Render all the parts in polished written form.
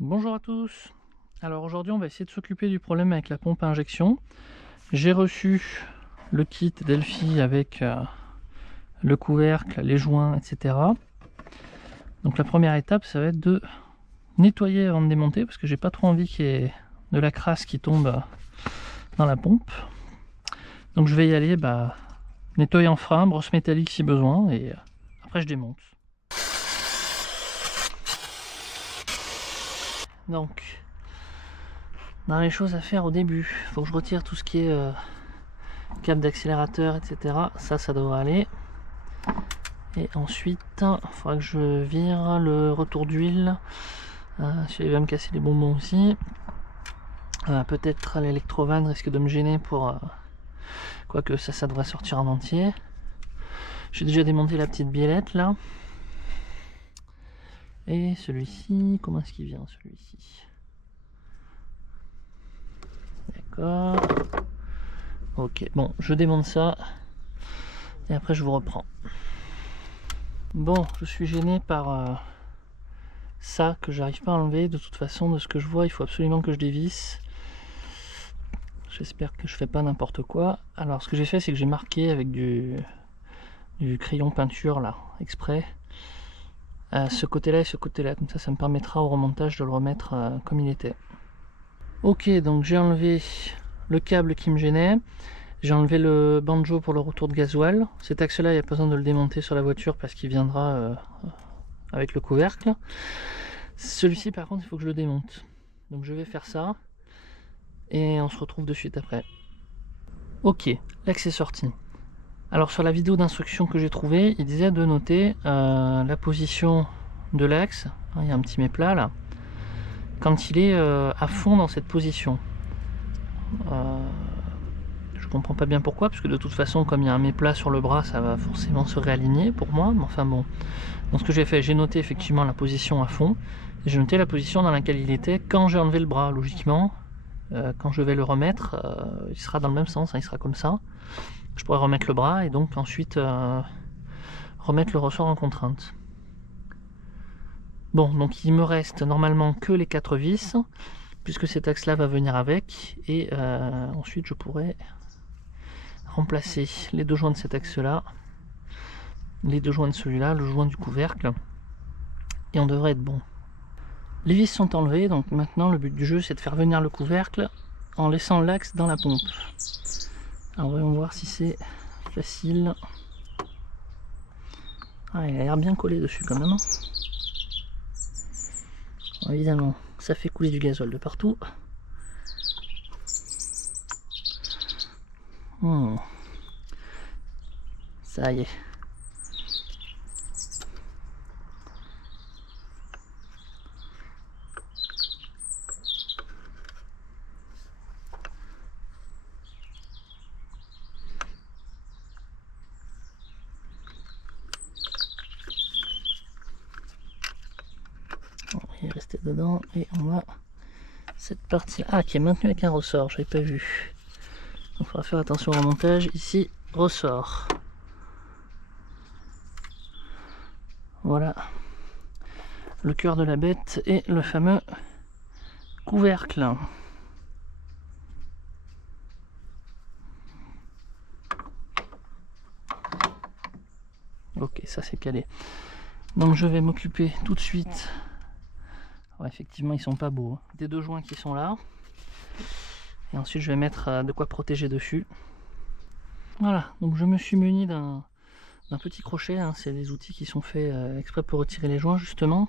Bonjour à tous. Alors aujourd'hui on va essayer de s'occuper du problème avec la pompe à injection. J'ai reçu le kit Delphi avec le couvercle, les joints, etc. Donc la première étape ça va être de nettoyer avant de démonter parce que j'ai pas trop envie qu'il y ait de la crasse qui tombe dans la pompe. Donc je vais y aller nettoyer en frein, brosse métallique si besoin et après je démonte. Donc dans les choses à faire au début, il faut que je retire tout ce qui est câble d'accélérateur, etc. Ça devrait aller. Et ensuite, il faudra que je vire le retour d'huile. Il va me casser les bonbons aussi. Peut-être l'électrovanne risque de me gêner pour... quoique ça devrait sortir en entier. J'ai déjà démonté la petite biellette là. Et celui-ci, comment est-ce qu'il vient celui-ci? D'accord. Ok, bon, je démonte ça. Et après je vous reprends. Bon, je suis gêné par ça que j'arrive pas à enlever. De toute façon, de ce que je vois, il faut absolument que je dévisse. J'espère que je fais pas n'importe quoi. Alors ce que j'ai fait, c'est que j'ai marqué avec du crayon peinture là, exprès, ce côté là et ce côté là. Comme ça me permettra au remontage de le remettre comme il était. Ok, donc j'ai enlevé le câble qui me gênait. J'ai enlevé le banjo pour le retour de gasoil. Cet axe là, il n'y a pas besoin de le démonter sur la voiture parce qu'il viendra avec le couvercle. Celui-ci par contre, il faut que je le démonte. Donc je vais faire ça. Et on se retrouve de suite après. Ok, l'axe est sorti. Alors sur la vidéo d'instruction que j'ai trouvée, il disait de noter la position de l'axe. Il y a un petit méplat là. Quand il est à fond dans cette position. Je comprends pas bien pourquoi, parce que de toute façon, comme il y a un méplat sur le bras, ça va forcément se réaligner pour moi. Mais enfin bon. Donc ce que j'ai fait, j'ai noté effectivement la position à fond. Et j'ai noté la position dans laquelle il était quand j'ai enlevé le bras. Logiquement, quand je vais le remettre, il sera dans le même sens, hein, il sera comme ça. Je pourrais remettre le bras et donc ensuite remettre le ressort en contrainte. Bon, donc il me reste normalement que les 4 vis, puisque cet axe là va venir avec, et ensuite je pourrais remplacer les deux joints de cet axe là, les deux joints de celui-là, le joint du couvercle, et on devrait être bon. Les vis sont enlevées, donc maintenant le but du jeu c'est de faire venir le couvercle en laissant l'axe dans la pompe. Alors voyons voir si c'est facile. Ah, il a l'air bien collé dessus quand même. Bon, évidemment, ça fait couler du gazole de partout. Ça y est. Bon, il est resté dedans et on a cette partie là qui est maintenue avec un ressort, j'avais pas vu. Donc il faudra faire attention au remontage. Ici, ressort. Voilà le cœur de la bête et le fameux couvercle. Ok, ça c'est calé. Donc je vais m'occuper tout de suite. Ouais, effectivement, ils sont pas beaux. Hein. Des deux joints qui sont là. Et ensuite, je vais mettre de quoi protéger dessus. Voilà, donc je me suis muni d'un petit crochet. Hein. C'est des outils qui sont faits exprès pour retirer les joints, justement.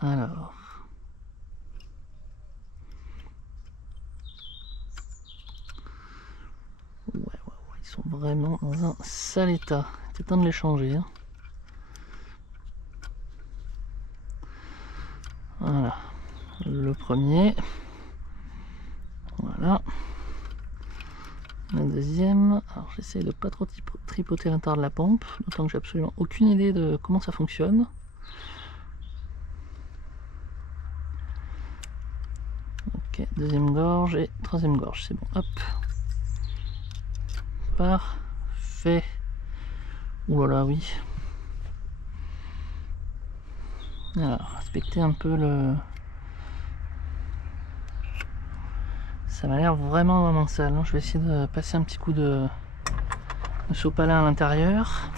Alors. Ouais, ils sont vraiment dans un sale état. C'est temps de les changer. Hein. Voilà. Le premier. Voilà. Le deuxième. Alors j'essaie de pas trop tripoter l'intérieur de la pompe. D'autant que j'ai absolument aucune idée de comment ça fonctionne. Ok, deuxième gorge et troisième gorge, c'est bon, hop. Parfait. Ouh là là, oui. Voilà, respecter un peu le... Ça m'a l'air vraiment sale, hein. Je vais essayer de passer un petit coup de sopalin à l'intérieur.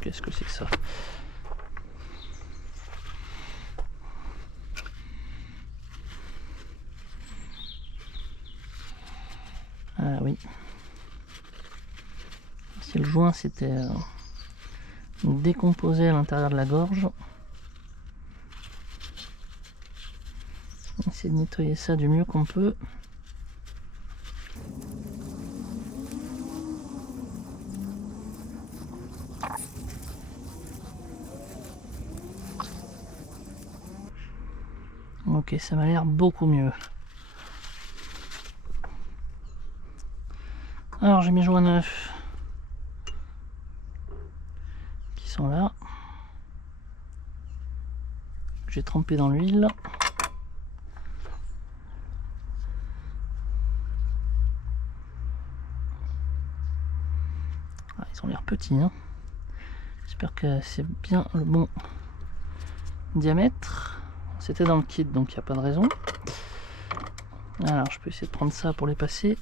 Qu'est-ce que c'est que ça? Ah oui. Si le joint s'était décomposé à l'intérieur de la gorge. On va essayer de nettoyer ça du mieux qu'on peut. Ok, ça m'a l'air beaucoup mieux. Alors j'ai mes joints neufs qui sont là. J'ai trempé dans l'huile. Ah, ils ont l'air petits, hein. J'espère que c'est bien le bon diamètre. C'était dans le kit, donc il n'y a pas de raison. Alors je peux essayer de prendre ça pour les passer.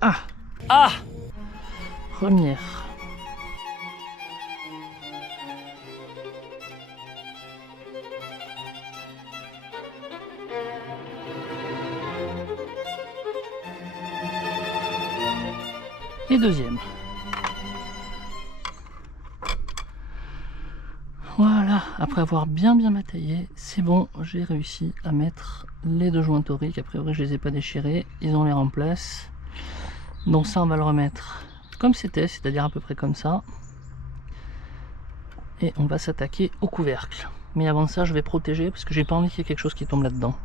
Ah! Ah! Première. Et deuxième. Voilà, après avoir bien bataillé, c'est bon, j'ai réussi à mettre les deux joints toriques. A priori je les ai pas déchirés, ils ont l'air en place. Donc ça on va le remettre comme c'était, c'est-à-dire à peu près comme ça. Et on va s'attaquer au couvercle. Mais avant ça je vais protéger parce que j'ai pas envie qu'il y ait quelque chose qui tombe là-dedans.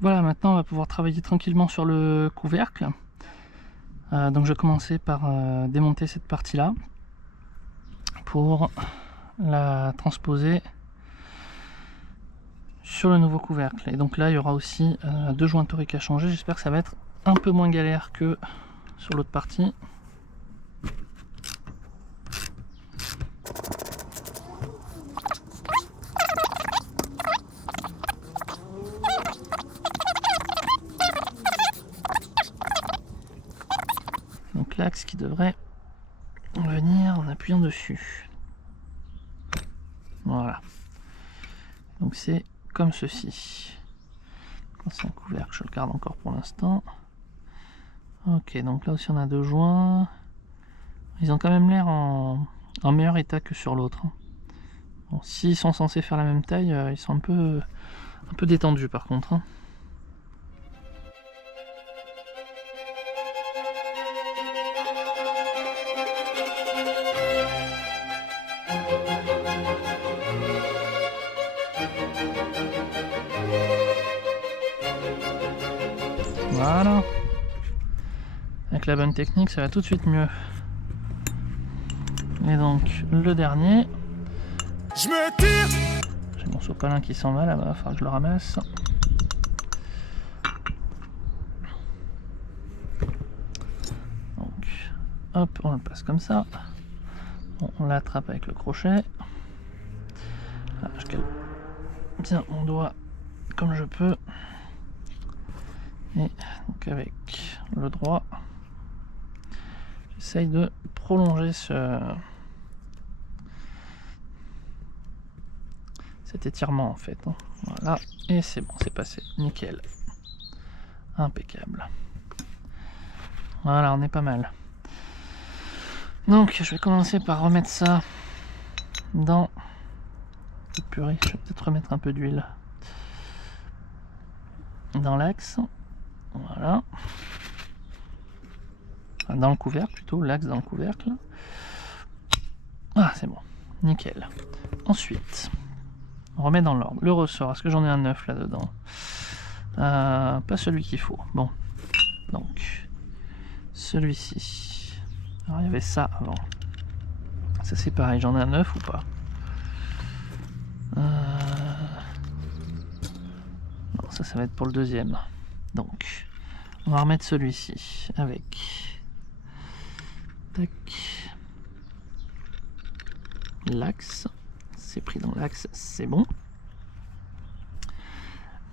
Voilà, maintenant on va pouvoir travailler tranquillement sur le couvercle. Donc je vais commencer par démonter cette partie-là pour la transposer sur le nouveau couvercle. Et donc là il y aura aussi deux joints toriques à changer. J'espère que ça va être un peu moins galère que sur l'autre partie. Donc l'axe qui devrait venir en appuyant dessus. Voilà. Donc c'est comme ceci. Quand c'est un couvercle, je le garde encore pour l'instant. Ok, donc là aussi on a deux joints. Ils ont quand même l'air en meilleur état que sur l'autre. Bon, s'ils sont censés faire la même taille, ils sont un peu détendus par contre. Voilà. Avec la bonne technique, ça va tout de suite mieux. Et donc, le dernier. Je me tire. J'ai mon sopalin qui s'en va là-bas, il va falloir que je le ramasse. Donc, hop, on le passe comme ça. On l'attrape avec le crochet. Là, je cale bien mon doigt comme je peux. Et donc avec le droit, j'essaye de prolonger cet étirement en fait. Voilà, et c'est bon, c'est passé, nickel. Impeccable. Voilà, on est pas mal. Donc je vais commencer par remettre ça dans... Oh, purée, je vais peut-être remettre un peu d'huile dans l'axe. Voilà. Enfin, dans le couvercle plutôt, l'axe dans le couvercle. Ah, c'est bon. nickel. Ensuite, on remet dans l'ordre. Le ressort, est-ce que j'en ai un 9 là-dedans? Pas celui qu'il faut. Bon, donc, celui-ci. Alors, il y avait ça avant. Ça, c'est pareil, j'en ai un 9 ou pas? Non, ça va être pour le deuxième. Donc, on va remettre celui-ci avec... Tac. L'axe. C'est pris dans l'axe, c'est bon.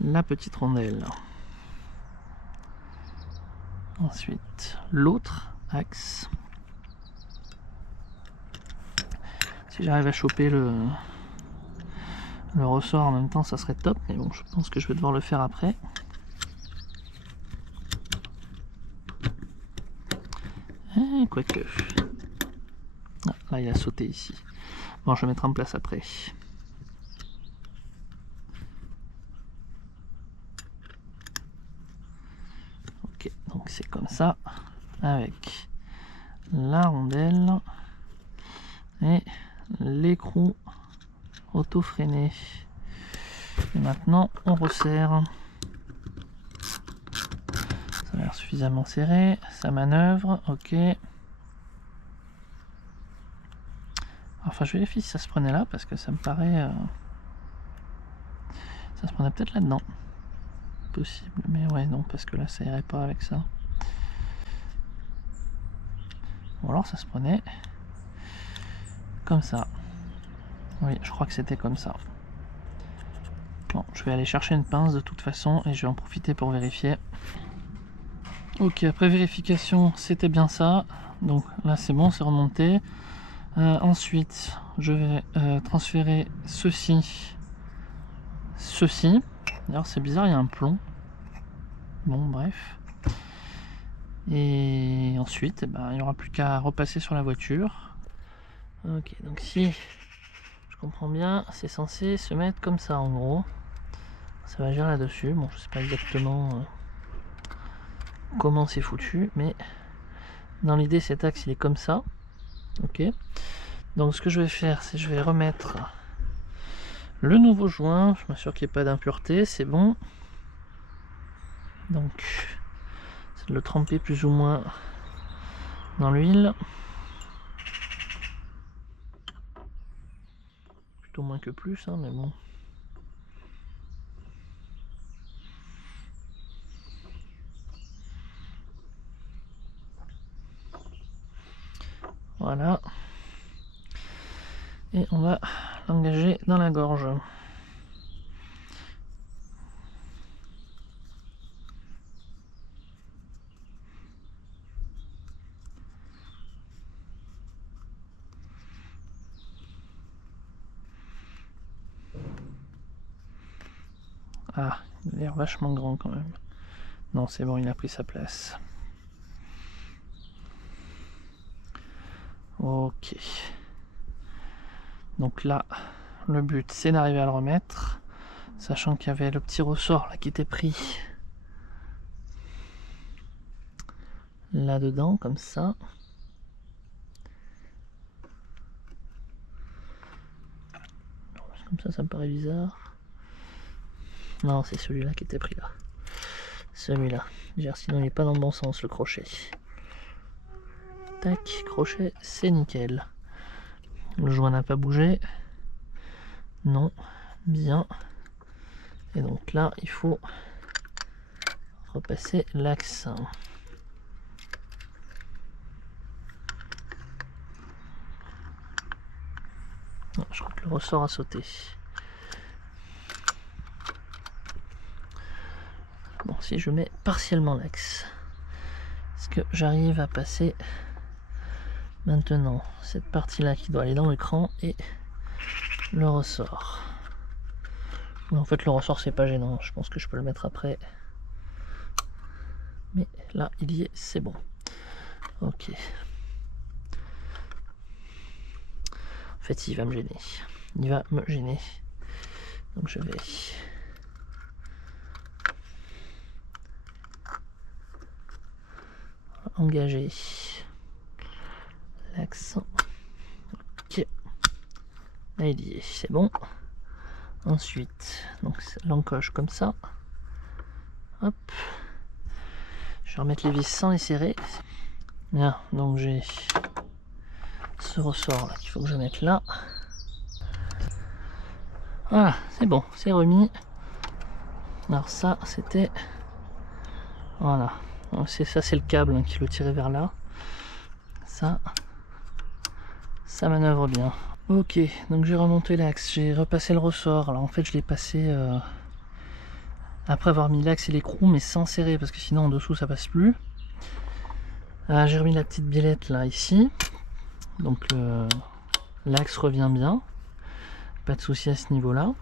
La petite rondelle. Ensuite, l'autre axe. Si j'arrive à choper le ressort en même temps, ça serait top, mais bon, je pense que je vais devoir le faire après. Quoique. Ah, là, il a sauté ici. Bon, je vais mettre en place après. Ok, donc c'est comme ça, avec la rondelle et l'écrou auto-freiné. Et maintenant, on resserre. Ça a l'air suffisamment serré, ça manœuvre, ok. Enfin, je vérifie si ça se prenait là, parce que ça me paraît... Ça se prenait peut-être là-dedans. Possible, mais ouais, non, parce que là, ça irait pas avec ça. Ou alors, ça se prenait comme ça. Oui, je crois que c'était comme ça. Bon, je vais aller chercher une pince de toute façon, et je vais en profiter pour vérifier. Ok, après vérification, c'était bien ça. Donc là, c'est bon, c'est remonté. Ensuite, je vais transférer ceci. D'ailleurs, c'est bizarre, il y a un plomb. Bon, bref. Et ensuite, il n'y aura plus qu'à repasser sur la voiture. Ok, donc si je comprends bien, c'est censé se mettre comme ça en gros. Ça va gérer là-dessus. Bon, je sais pas exactement comment c'est foutu, mais dans l'idée, cet axe il est comme ça. Ok. Donc ce que je vais faire, c'est que je vais remettre le nouveau joint. Je m'assure qu'il n'y ait pas d'impureté, c'est bon. Donc, c'est de le tremper plus ou moins dans l'huile. Plutôt moins que plus, hein, mais bon. Voilà. Et on va l'engager dans la gorge. Ah, il a l'air vachement grand quand même. Non, c'est bon, il a pris sa place. Ok. Donc là, le but, c'est d'arriver à le remettre. Sachant qu'il y avait le petit ressort là qui était pris là-dedans, comme ça. Comme ça me paraît bizarre. Non, c'est celui-là qui était pris là. Celui-là. Sinon, il n'est pas dans le bon sens, le crochet. Tac, crochet, c'est nickel. Le joint n'a pas bougé. Non, bien. Et donc là, il faut repasser l'axe. Je crois que le ressort a sauté. Bon, si je mets partiellement l'axe, est-ce que j'arrive à passer maintenant cette partie-là qui doit aller dans l'écran et le ressort? En fait, le ressort, c'est pas gênant. Je pense que je peux le mettre après. Mais là, il y est, c'est bon. Ok. En fait, il va me gêner. Il va me gêner. Donc je vais engager l'accent. Ok. Là il y est, c'est bon. Ensuite, donc l'encoche comme ça. Hop. Je vais remettre les vis sans les serrer. Bien, donc j'ai ce ressort là qu'il faut que je mette là. Voilà, c'est bon, c'est remis. Alors ça, c'était... Voilà. C'est ça, c'est le câble hein, qui le tirait vers là. Ça manœuvre bien. Ok, donc j'ai remonté l'axe, j'ai repassé le ressort. Alors en fait, je l'ai passé après avoir mis l'axe et l'écrou, mais sans serrer, parce que sinon en dessous ça passe plus. J'ai remis la petite biellette là, ici. Donc l'axe revient bien. Pas de souci à ce niveau-là.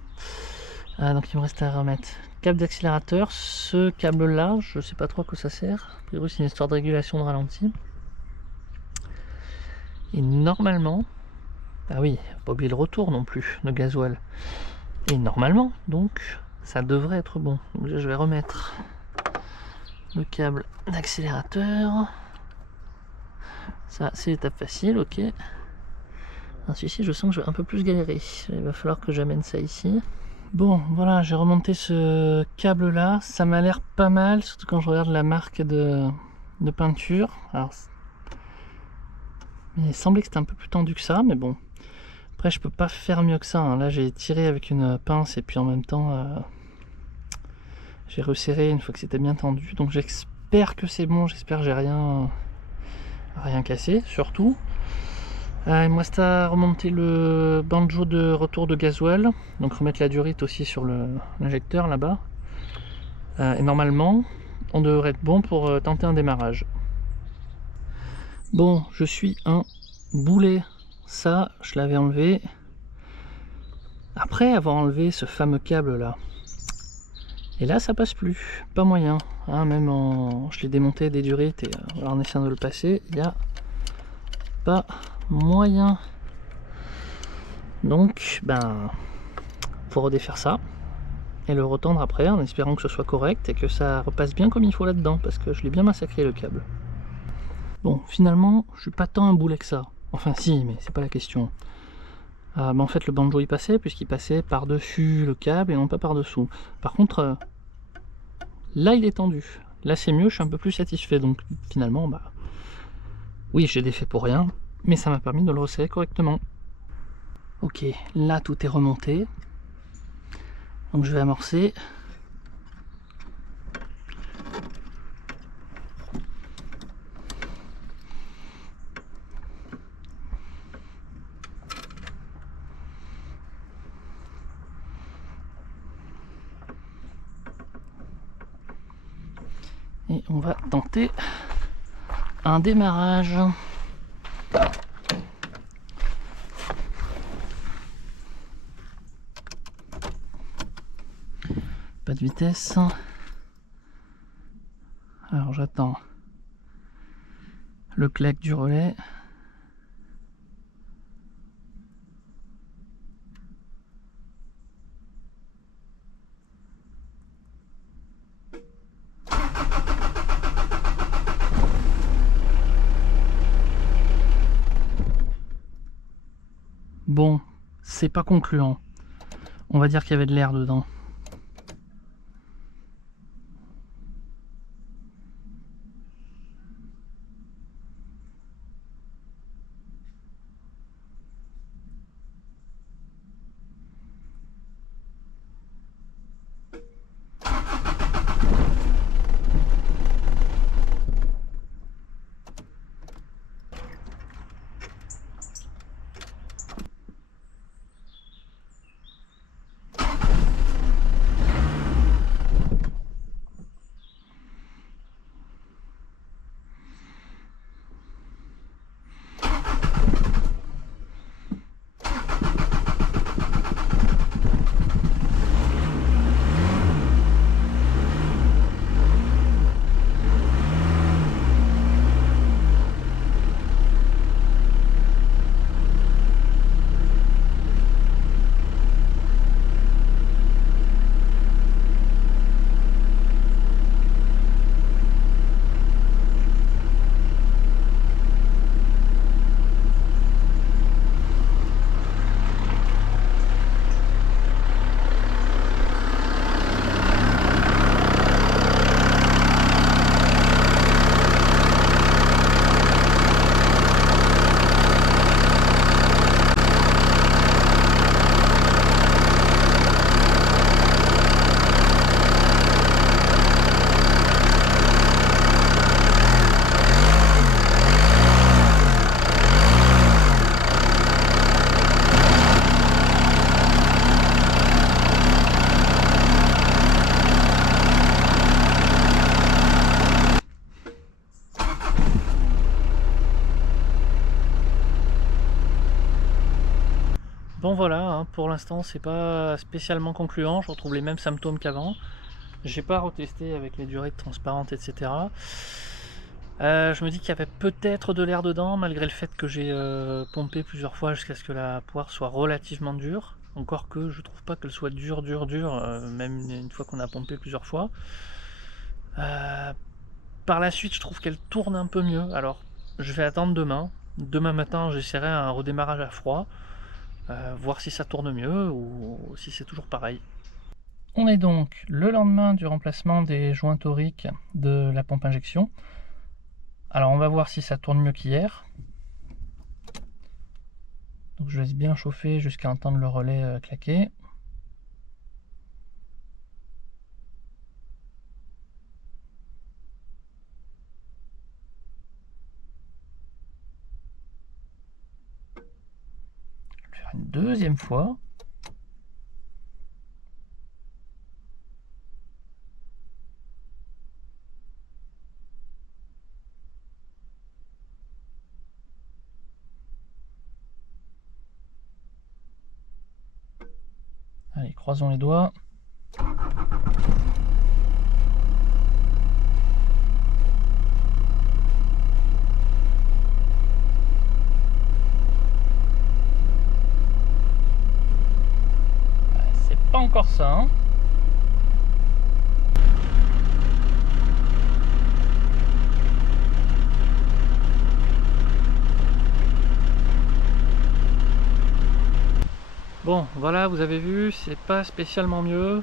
Donc il me reste à remettre câble d'accélérateur. Ce câble là, je sais pas trop à quoi ça sert. C'est une histoire de régulation de ralenti. Et normalement, ah oui, pas oublier le retour non plus de gasoil. Et normalement, donc, ça devrait être bon. Donc là, je vais remettre le câble d'accélérateur. Ça, c'est l'étape facile, ok. Ensuite, ici, je sens que je vais un peu plus galérer. Il va falloir que j'amène ça ici. Bon, voilà, j'ai remonté ce câble là. Ça m'a l'air pas mal, surtout quand je regarde la marque de peinture. Alors, il semblait que c'était un peu plus tendu que ça, mais bon. Après, je peux pas faire mieux que ça. Hein. Là, j'ai tiré avec une pince et puis en même temps, j'ai resserré une fois que c'était bien tendu. Donc, j'espère que c'est bon. J'espère que j'ai rien cassé, surtout. Il me reste à remonter le banjo de retour de gasoil. Donc, remettre la durite aussi sur l'injecteur là-bas. Et normalement, on devrait être bon pour tenter un démarrage. Bon, je suis un boulet. Ça, je l'avais enlevé après avoir enlevé ce fameux câble là. Et là, ça passe plus, pas moyen. Hein, même je l'ai démonté des durites et en essayant de le passer, il n'y a pas moyen. Donc, ben, faut redéfaire ça et le retendre après en espérant que ce soit correct et que ça repasse bien comme il faut là-dedans parce que je l'ai bien massacré le câble. Bon, finalement, je suis pas tant un boulet que ça. Enfin, si, mais c'est pas la question. Mais en fait, le banjo il passait puisqu'il passait par-dessus le câble et non pas par-dessous. Par contre, là il est tendu. Là c'est mieux, je suis un peu plus satisfait. Donc finalement, bah oui, j'ai défait pour rien, mais ça m'a permis de le resserrer correctement. Ok, là tout est remonté. Donc je vais amorcer. Et on va tenter un démarrage. Pas de vitesse. Alors j'attends le clac du relais. Bon, c'est pas concluant. On va dire qu'il y avait de l'air dedans. Bon voilà, hein, pour l'instant c'est pas spécialement concluant, je retrouve les mêmes symptômes qu'avant. J'ai pas retesté avec les durées de transparente, etc. Je me dis qu'il y avait peut-être de l'air dedans, malgré le fait que j'ai pompé plusieurs fois jusqu'à ce que la poire soit relativement dure. Encore que je trouve pas qu'elle soit dure, même une fois qu'on a pompé plusieurs fois. Par la suite, je trouve qu'elle tourne un peu mieux. Alors, je vais attendre demain. Demain matin, j'essaierai un redémarrage à froid, voir si ça tourne mieux ou si c'est toujours pareil. On est donc le lendemain du remplacement des joints toriques de la pompe injection. Alors on va voir si ça tourne mieux qu'hier. Donc je laisse bien chauffer jusqu'à entendre le relais claquer. Je vais faire une deuxième fois. Allez, croisons les doigts. C'est pas encore ça, hein. Bon, voilà, vous avez vu, c'est pas spécialement mieux.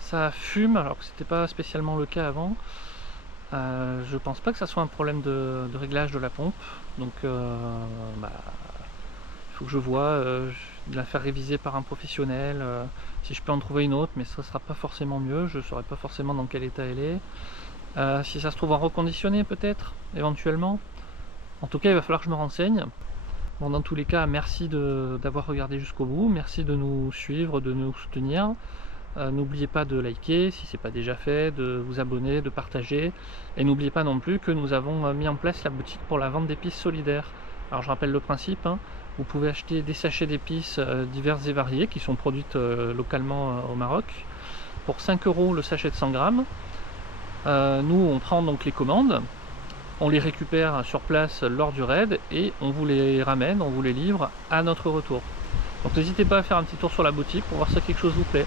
Ça fume, alors que c'était pas spécialement le cas avant. Je pense pas que ça soit un problème de réglage de la pompe. Donc, il faut que je vois, de la faire réviser par un professionnel, si je peux en trouver une autre, mais ça sera pas forcément mieux. Je saurais pas forcément dans quel état elle est. Si ça se trouve en reconditionné, peut-être, éventuellement. En tout cas, il va falloir que je me renseigne. Bon, dans tous les cas, merci d'avoir regardé jusqu'au bout, merci de nous suivre, de nous soutenir. N'oubliez pas de liker si ce n'est pas déjà fait, de vous abonner, de partager. Et n'oubliez pas non plus que nous avons mis en place la boutique pour la vente d'épices solidaires. Alors je rappelle le principe, hein, vous pouvez acheter des sachets d'épices diverses et variées qui sont produites localement au Maroc pour 5 € le sachet de 100 grammes. Nous on prend donc les commandes, on les récupère sur place lors du raid et on vous les ramène, on vous les livre à notre retour. Donc n'hésitez pas à faire un petit tour sur la boutique pour voir si quelque chose vous plaît.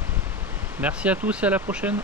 Merci à tous et à la prochaine.